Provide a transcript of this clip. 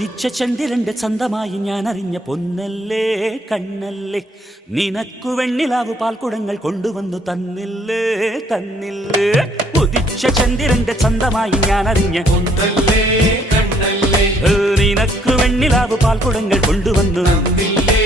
ചന്ദ്രന്റെ ചന്തമായി ഞാൻ അറിഞ്ഞ പൊന്നല്ലേ കണ്ണല്ലേ. നിനക്കു വെണ്ണിലാവ് പാൽക്കുടങ്ങൾ കൊണ്ടുവന്നു തന്നില്ലേ തന്നില്ലേ. ഉദിച്ച ചന്ദ്രന്റെ ചന്തമായി ഞാൻ അറിഞ്ഞ പൊന്നല്ലേ കണ്ണല്ലേ നിനക്കു വെണ്ണിലാവ് പാൽക്കുടങ്ങൾ കൊണ്ടുവന്നു തന്നില്ലേ